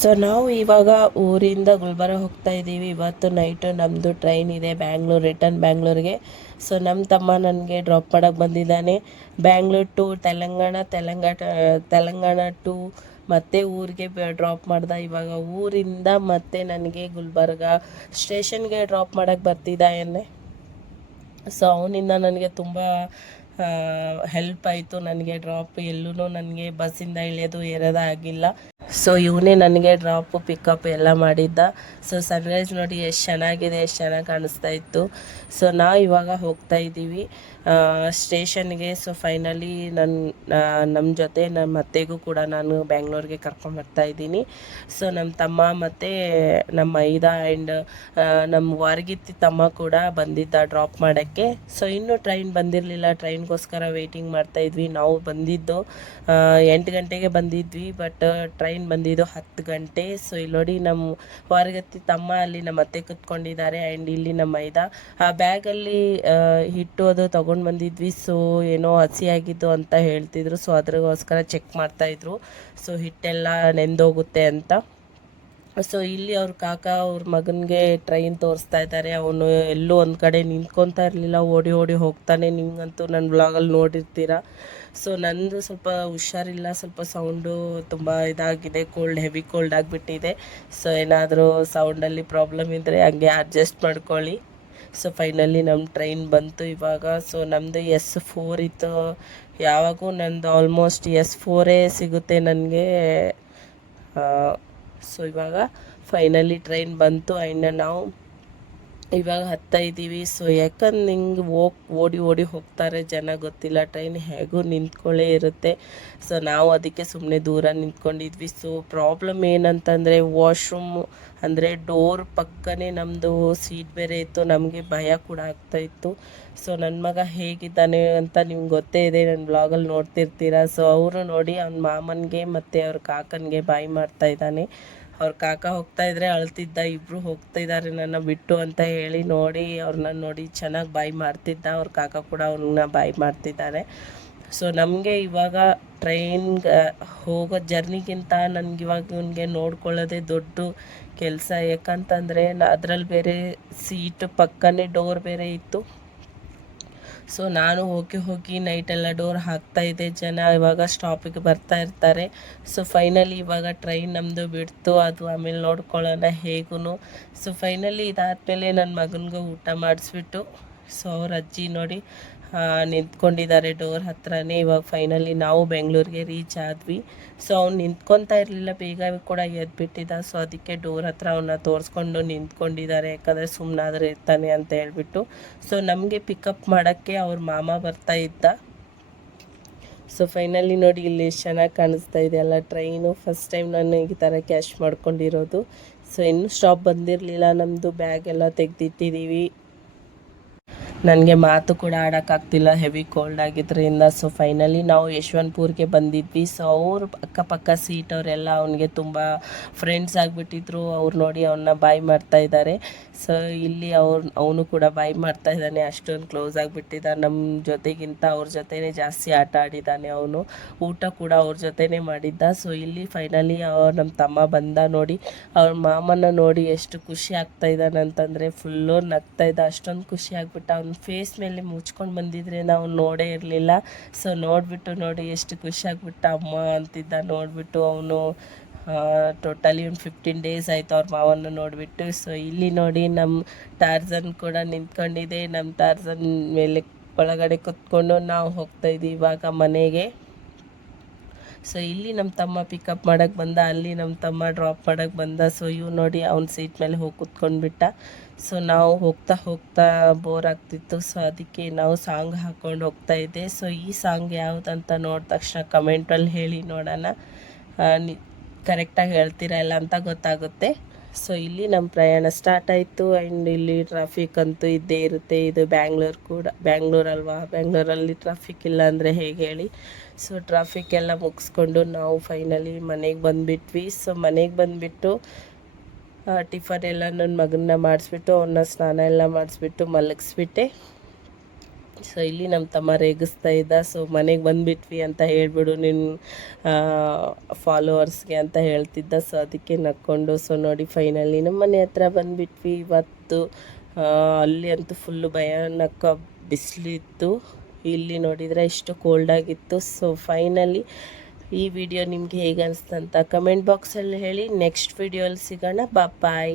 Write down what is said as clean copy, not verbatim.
So ನಾವು ಇವಾಗ ಊರಿಂದ ಗುಲ್ಬರ್ಗ ಹೋಗ್ತಾ ಇದ್ದೀವಿ. ಇವತ್ತು ನೈಟು ನಮ್ಮದು ಟ್ರೈನ್ ಇದೆ ರಿಟರ್ನ್ ಬ್ಯಾಂಗ್ಳೂರಿಗೆ. ಸೊ ನಮ್ಮ ತಮ್ಮ ನನಗೆ ಡ್ರಾಪ್ ಮಾಡೋಕ್ಕೆ ಬಂದಿದ್ದಾನೆ. ಬ್ಯಾಂಗ್ಳೂರ್ ಟು ತೆಲಂಗಾಣ ಟು ಮತ್ತೆ ಊರಿಗೆ ಡ್ರಾಪ್ ಮಾಡ್ದೆ. ಇವಾಗ ಊರಿಂದ ಮತ್ತೆ ನನಗೆ ಗುಲ್ಬರ್ಗ ಸ್ಟೇಷನ್ಗೆ ಡ್ರಾಪ್ ಮಾಡೋಕ್ಕೆ ಬರ್ತಿದ್ದಾನೆ. ಸೊ ಅವನಿಂದ ನನಗೆ ತುಂಬ ಹೆಲ್ಪ್ ಆಯಿತು. ನನಗೆ ಡ್ರಾಪ್ ಎಲ್ಲೂ ನನಗೆ ಬಸ್ಸಿಂದ ಇಳಿಯೋದು ಏರೋದು ಆಗಿಲ್ಲ. ಸೊ ಇವನೇ ನನಗೆ ಡ್ರಾಪು ಪಿಕಪ್ ಎಲ್ಲ ಮಾಡಿದ್ದ. ಸೊ ಸನ್ರೈಸ್ ನೋಡಿ ಎಷ್ಟು ಚೆನ್ನಾಗಿದೆ, ಎಷ್ಟು ಚೆನ್ನಾಗಿ ಕಾಣಿಸ್ತಾ ಇತ್ತು. ಸೊ ನಾವು ಇವಾಗ ಹೋಗ್ತಾ ಇದ್ದೀವಿ ಸ್ಟೇಷನ್ಗೆ. ಸೊ ಫೈನಲಿ ನಮ್ಮ ಜೊತೆ ನಮ್ಮ ಅತ್ತೆಗೂ ಕೂಡ ನಾನು ಬ್ಯಾಂಗ್ಳೂರಿಗೆ ಕರ್ಕೊಂಬರ್ತಾ ಇದ್ದೀನಿ. ಸೊ ನಮ್ಮ ತಮ್ಮ ಮತ್ತು ನಮ್ಮ ಐದ ಆ್ಯಂಡ್ ನಮ್ಮ ವಾರಗಿತ್ತಿ ತಮ್ಮ ಕೂಡ ಬಂದಿದ್ದ ಡ್ರಾಪ್ ಮಾಡೋಕ್ಕೆ. ಸೊ ಇನ್ನೂ ಟ್ರೈನ್ ಬಂದಿರಲಿಲ್ಲ, ಟ್ರೈನ್ಗೋಸ್ಕರ ವೆಯ್ಟಿಂಗ್ ಮಾಡ್ತಾಯಿದ್ವಿ. ನಾವು ಬಂದಿದ್ದು 8 ಗಂಟೆಗೆ ಬಂದಿದ್ವಿ, ಬಟ್ ಟ್ರೈನ್ ಬಂದಿದ್ದು 10 ಗಂಟೆ. ಸೊ ಇಲ್ಲಿ ನೋಡಿ ನಮ್ಮ ವಾರಗತ್ತಿ ತಮ್ಮ ಅಲ್ಲಿ ನಮ್ಮ ಅತ್ತೆ ಕುತ್ಕೊಂಡಿದ್ದಾರೆ ಆ್ಯಂಡ್ ಇಲ್ಲಿ ನಮ್ಮ ಐದ ಆ ಬ್ಯಾಗಲ್ಲಿ ಹಿಟ್ಟು ಅದು ತೊಗೊಂಡು ಬಂದಿದ್ವಿ. ಸೊ ಏನೋ ಹಸಿಯಾಗಿದ್ದು ಅಂತ ಹೇಳ್ತಿದ್ರು. ಸೊ ಅದ್ರಗೋಸ್ಕರ ಚೆಕ್ ಮಾಡ್ತಾಯಿದ್ರು. ಸೊ ಹಿಟ್ಟೆಲ್ಲ ನೆಂದೋಗುತ್ತೆ ಅಂತ. ಸೊ ಇಲ್ಲಿ ಅವ್ರ ಕಾಕ ಅವ್ರ ಮಗನಿಗೆ ಟ್ರೈನ್ ತೋರಿಸ್ತಾ ಇದ್ದಾರೆ. ಅವನು ಎಲ್ಲೂ ಒಂದು ಕಡೆ ನಿಂತ್ಕೊತಾ ಇರಲಿಲ್ಲ, ಓಡಿ ಓಡಿ ಹೋಗ್ತಾನೆ. ನಿಮಗಂತೂ ನನ್ನ ವ್ಲಾಗಲ್ಲಿ ನೋಡಿರ್ತೀರ. ಸೊ ನಂದು ಸ್ವಲ್ಪ ಹುಷಾರಿಲ್ಲ, ಸ್ವಲ್ಪ ಸೌಂಡು ತುಂಬ ಇದಾಗಿದೆ, ಹೆವಿ ಕೋಲ್ಡ್ ಆಗಿಬಿಟ್ಟಿದೆ. ಸೊ ಏನಾದರೂ ಸೌಂಡಲ್ಲಿ ಪ್ರಾಬ್ಲಮ್ ಇದ್ದರೆ ಹಂಗೆ ಅಡ್ಜಸ್ಟ್ ಮಾಡ್ಕೊಳ್ಳಿ. ಸೊ ಫೈನಲಿ ನಮ್ಮ ಟ್ರೈನ್ ಬಂತು ಇವಾಗ. ಸೊ ನಮ್ಮದು S4 ಇತ್ತು. ಯಾವಾಗೂ ನಂದು ಆಲ್ಮೋಸ್ಟ್ S4 ಸಿಗುತ್ತೆ ನನಗೆ. ಸೊ ಇವಾಗ ಫೈನಲಿ ಟ್ರೈನ್ ಬಂತು ಆ್ಯಂಡ್ ನಾವು ಇವಾಗ ಹತ್ತಾ ಇದ್ದೀವಿ. ಸೊ ಯಾಕಂದ್ರೆ ಹಿಂಗೆ ಓಡಿ ಓಡಿ ಹೋಗ್ತಾರೆ ಜನ, ಗೊತ್ತಿಲ್ಲ, ಟ್ರೈನ್ ಹೇಗೂ ನಿಂತ್ಕೊಳ್ಳೇ ಇರುತ್ತೆ. ಸೊ ನಾವು ಅದಕ್ಕೆ ಸುಮ್ಮನೆ ದೂರ ನಿಂತ್ಕೊಂಡಿದ್ವಿ. ಸೊ ಪ್ರಾಬ್ಲಮ್ ಏನಂತಂದರೆ ವಾಶ್ರೂಮ್ ಅಂದರೆ ಡೋರ್ ಪಕ್ಕನೇ ನಮ್ಮದು ಸೀಟ್ ಬೇರೆ ಇತ್ತು. ನಮಗೆ ಭಯ ಕೂಡ ಆಗ್ತಾಯಿತ್ತು. ಸೊ ನನ್ನ ಮಗ ಹೇಗಿದ್ದಾನೆ ಅಂತ ನಿಮ್ಗೆ ಗೊತ್ತೇ ಇದೆ, ನನ್ನ ಬ್ಲಾಗಲ್ಲಿ ನೋಡ್ತಿರ್ತೀರ. ಸೊ ಅವರು ನೋಡಿ ಅವ್ನ ಮಾಮನಿಗೆ ಮತ್ತು ಅವ್ರ ಕಾಕನಿಗೆ ಬಾಯ್ ಮಾಡ್ತಾ ಇದ್ದಾನೆ. ಅವ್ರ ಕಾಕ ಹೋಗ್ತಾ ಇದ್ರೆ ಅಳ್ತಿದ್ದ, ಇಬ್ಬರು ಹೋಗ್ತಾ ಇದ್ದಾರೆ ನನ್ನ ಬಿಟ್ಟು ಅಂತ ಹೇಳಿ. ನೋಡಿ ಅವ್ರನ್ನ ನೋಡಿ ಚೆನ್ನಾಗಿ ಬಾಯ್ ಮಾಡ್ತಿದ್ದ. ಅವ್ರ ಕಾಕ ಕೂಡ ಅವ್ರನ್ನ ಬಾಯ್ ಮಾಡ್ತಿದ್ದಾರೆ. ಸೊ ನಮಗೆ ಇವಾಗ ಟ್ರೈನ್ಗೆ ಹೋಗೋ ಜರ್ನಿಗಿಂತ ನನಗಿವಾಗ ಇವನಿಗೆ ನೋಡ್ಕೊಳ್ಳೋದೇ ದೊಡ್ಡ ಕೆಲಸ. ಯಾಕಂತಂದರೆ ಅದರಲ್ಲಿ ಬೇರೆ ಸೀಟ್ ಪಕ್ಕನೇ ಡೋರ್ ಬೇರೆ ಇತ್ತು. ಸೊ ನಾನು ಹೋಗಿ ನೈಟೆಲ್ಲ ಡೋರ್ ಹಾಕ್ತಾಯಿದ್ದೆ. ಜನ ಇವಾಗ ಸ್ಟಾಪಿಗೆ ಬರ್ತಾ ಇರ್ತಾರೆ. ಸೊ ಫೈನಲಿ ಇವಾಗ ಟ್ರೈನ್ ನಮ್ಮದು ಬಿಡ್ತು. ಅದು ಆಮೇಲೆ ನೋಡ್ಕೊಳ್ಳೋಣ ಹೇಗೂ. ಸೊ ಫೈನಲಿ ಇದಾದಮೇಲೆ ನನ್ನ ಮಗನಿಗೂ ಊಟ ಮಾಡಿಸ್ಬಿಟ್ಟು, ಸೊ ಅವ್ರ ಅಜ್ಜಿ ನೋಡಿ ನಿಂತ್ಕೊಂಡಿದ್ದಾರೆ ಡೋರ್ ಹತ್ರನೇ. ಇವಾಗ ಫೈನಲಿ ನಾವು ಬೆಂಗಳೂರಿಗೆ ರೀಚ್ ಆದ್ವಿ. ಸೊ ಅವ್ನು ನಿಂತ್ಕೊತಾ ಇರಲಿಲ್ಲ, ಬೇಗ ಕೂಡ ಎದ್ಬಿಟ್ಟಿದ್ದ. ಸೊ ಅದಕ್ಕೆ ಡೋರ್ ಹತ್ರ ಅವನ್ನ ತೋರಿಸ್ಕೊಂಡು ನಿಂತ್ಕೊಂಡಿದ್ದಾರೆ, ಯಾಕಂದರೆ ಸುಮ್ಮನಾದ್ರೆ ಇರ್ತಾನೆ ಅಂತ ಹೇಳ್ಬಿಟ್ಟು. ಸೊ ನಮಗೆ ಪಿಕಪ್ ಮಾಡೋಕ್ಕೆ ಅವ್ರ ಮಾಮ ಬರ್ತಾ ಇದ್ದ. ಸೊ ಫೈನಲಿ ನೋಡಿ ಇಲ್ಲಿ ಎಷ್ಟು ಚೆನ್ನಾಗಿ ಕಾಣಿಸ್ತಾ ಇದೆ ಅಲ್ಲ ಟ್ರೈನು. ಫಸ್ಟ್ ಟೈಮ್ ನಾನು ಈ ಥರ ಕ್ಯಾಶ್ ಮಾಡ್ಕೊಂಡಿರೋದು. ಸೊ ಇನ್ನೂ ಸ್ಟಾಪ್ ಬಂದಿರಲಿಲ್ಲ, ನಮ್ಮದು ಬ್ಯಾಗ್ ಎಲ್ಲ ತೆಗೆದಿಟ್ಟಿದ್ದೀವಿ. ನನಗೆ ಮಾತು ಕೂಡ ಆಡೋಕ್ಕಾಗ್ತಿಲ್ಲ, ಹೆವಿ ಕೋಲ್ಡ್ ಆಗಿದ್ದರಿಂದ. ಸೊ ಫೈನಲಿ ನಾವು ಯಶವಂತಪುರ್ಗೆ ಬಂದಿದ್ವಿ. ಸೊ ಅವರು ಅಕ್ಕಪಕ್ಕ ಸೀಟ್ ಅವರೆಲ್ಲ ಅವನಿಗೆ ತುಂಬ ಫ್ರೆಂಡ್ಸ್ ಆಗಿಬಿಟ್ಟಿದ್ರು. ಅವ್ರು ನೋಡಿ ಅವನ್ನ ಬಾಯ್ ಮಾಡ್ತಾ ಇದ್ದಾರೆ. ಸೊ ಇಲ್ಲಿ ಅವನು ಕೂಡ ಬಾಯ್ ಮಾಡ್ತಾ ಇದ್ದಾನೆ. ಅಷ್ಟೊಂದು ಕ್ಲೋಸ್ ಆಗಿಬಿಟ್ಟಿದ್ದ ನಮ್ಮ ಜೊತೆಗಿಂತ ಅವ್ರ ಜೊತೆನೇ ಜಾಸ್ತಿ ಆಟ ಆಡಿದ್ದಾನೆ ಅವನು. ಊಟ ಕೂಡ ಅವ್ರ ಜೊತೆನೇ ಮಾಡಿದ್ದ. ಸೊ ಇಲ್ಲಿ ಫೈನಲಿ ನಮ್ಮ ತಮ್ಮ ಬಂದ. ನೋಡಿ ಅವ್ರ ಮಾಮನ ನೋಡಿ ಎಷ್ಟು ಖುಷಿ ಆಗ್ತಾ ಇದ್ದಾನೆ ಅಂತಂದರೆ ಫುಲ್ಲು ನಗ್ತಾ ಇದ್ದ. ಅಷ್ಟೊಂದು ಖುಷಿ ಆಗ್ಬಿಟ್ಟ. ಅವ್ನ ಫೇಸ್ ಮೇಲೆ ಮುಚ್ಕೊಂಡು ಬಂದಿದ್ರೆ ನಾವು ನೋಡೇ ಇರಲಿಲ್ಲ. ಸೊ ನೋಡಿಬಿಟ್ಟು ನೋಡಿ ಎಷ್ಟು ಖುಷಿ ಆಗ್ಬಿಟ್ಟ. ಅಮ್ಮ ಅಂತಿದ್ದ ನೋಡಿಬಿಟ್ಟು ಅವನು. ಟೋಟಲಿ ಒಂದು 15 ಡೇಸ್ ಆಯಿತು ಅವ್ರ ಮಾವನ್ನು ನೋಡಿಬಿಟ್ಟು. ಸೊ ಇಲ್ಲಿ ನೋಡಿ ನಮ್ಮ ಟಾರ್ಜನ್ ಕೂಡ ನಿಂತ್ಕೊಂಡಿದೆ. ನಮ್ಮ ಟಾರ್ಜನ್ ಮೇಲೆ ಒಳಗಡೆ ಕುತ್ಕೊಂಡು ನಾವು ಹೋಗ್ತಾಯಿದ್ದೀವಿ ಇವಾಗ ಮನೆಗೆ. ಸೊ ಇಲ್ಲಿ ನಮ್ಮ ತಮ್ಮ ಪಿಕಪ್ ಮಾಡೋಕ್ಕೆ ಬಂದ, ಅಲ್ಲಿ ನಮ್ಮ ತಮ್ಮ ಡ್ರಾಪ್ ಮಾಡೋಕ್ಕೆ ಬಂದ. ಸೊ ಇವು ನೋಡಿ ಅವ್ನ ಸೀಟ್ ಮೇಲೆ ಹೋಗಿ ಕುತ್ಕೊಂಡ್ಬಿಟ್ಟ. ಸೊ ನಾವು ಹೋಗ್ತಾ ಹೋಗ್ತಾ ಬೋರ್ ಆಗ್ತಿತ್ತು. ಸೊ ಅದಕ್ಕೆ ನಾವು ಸಾಂಗ್ ಹಾಕ್ಕೊಂಡು ಹೋಗ್ತಾಯಿದ್ದೆ. ಸೊ ಈ ಸಾಂಗ್ ಯಾವುದಂತ ನೋಡಿದ ತಕ್ಷಣ ಕಮೆಂಟಲ್ಲಿ ಹೇಳಿ ನೋಡೋಣ. ಕರೆಕ್ಟಾಗಿ ಹೇಳ್ತೀರಾ ಇಲ್ಲ ಅಂತ ಗೊತ್ತಾಗುತ್ತೆ. ಸೊ ಇಲ್ಲಿ ನಮ್ಮ ಪ್ರಯಾಣ ಸ್ಟಾರ್ಟ್ ಆಯಿತು. ಆ್ಯಂಡ್ ಇಲ್ಲಿ ಟ್ರಾಫಿಕ್ ಅಂತೂ ಇದ್ದೇ ಇರುತ್ತೆ. ಇದು ಬ್ಯಾಂಗ್ಳೂರ್ ಅಲ್ವಾ, ಬ್ಯಾಂಗ್ಳೂರಲ್ಲಿ ಟ್ರಾಫಿಕ್ ಇಲ್ಲ ಅಂದರೆ ಹೇಗೆ ಹೇಳಿ. ಸೊ ಟ್ರಾಫಿಕ್ ಎಲ್ಲ ಮುಗಿಸ್ಕೊಂಡು ನಾವು ಫೈನಲಿ ಮನೆಗೆ ಬಂದುಬಿಟ್ವಿ. ಸೊ ಮನೆಗೆ ಬಂದುಬಿಟ್ಟು ಟಿಫನ್ ಎಲ್ಲ ನನ್ನ ಮಗನ್ನ ಮಾಡಿಸ್ಬಿಟ್ಟು ಅವನ್ನ ಸ್ನಾನ ಎಲ್ಲ ಮಾಡಿಸ್ಬಿಟ್ಟು ಮಲಗಿಸ್ಬಿಟ್ಟೆ. ಸೊ ಇಲ್ಲಿ ನಮ್ಮ ತಮ್ಮ ರೇಗಿಸ್ತಾ ಇದ್ದ. ಸೊ ಮನೆಗೆ ಬಂದುಬಿಟ್ವಿ ಅಂತ ಹೇಳ್ಬಿಡು ನಿನ್ನ ಫಾಲೋವರ್ಸ್ಗೆ ಅಂತ ಹೇಳ್ತಿದ್ದ. ಸೊ ಅದಕ್ಕೆ ನಕ್ಕೊಂಡು ಸೊ ನೋಡಿ ಫೈನಲಿ ನಮ್ಮ ಮನೆ ಹತ್ರ ಬಂದುಬಿಟ್ವಿ ಇವತ್ತು. ಅಲ್ಲಿ ಅಂತೂ ಫುಲ್ಲು ಭಯಾನಕ ಬಿಸಿಲಿತ್ತು. ಇಲ್ಲಿ ನೋಡಿದರೆ ಎಷ್ಟು ಕೋಲ್ಡಾಗಿತ್ತು. ಸೊ ಫೈನಲಿ ಈ ವಿಡಿಯೋ ನಿಮಗೆ ಹೇಗೆ ಅನಿಸ್ತಂತ ಕಮೆಂಟ್ ಬಾಕ್ಸಲ್ಲಿ ಹೇಳಿ. ನೆಕ್ಸ್ಟ್ ವಿಡಿಯೋಲ್ಲಿ ಸಿಗೋಣ. ಬಾಯ್.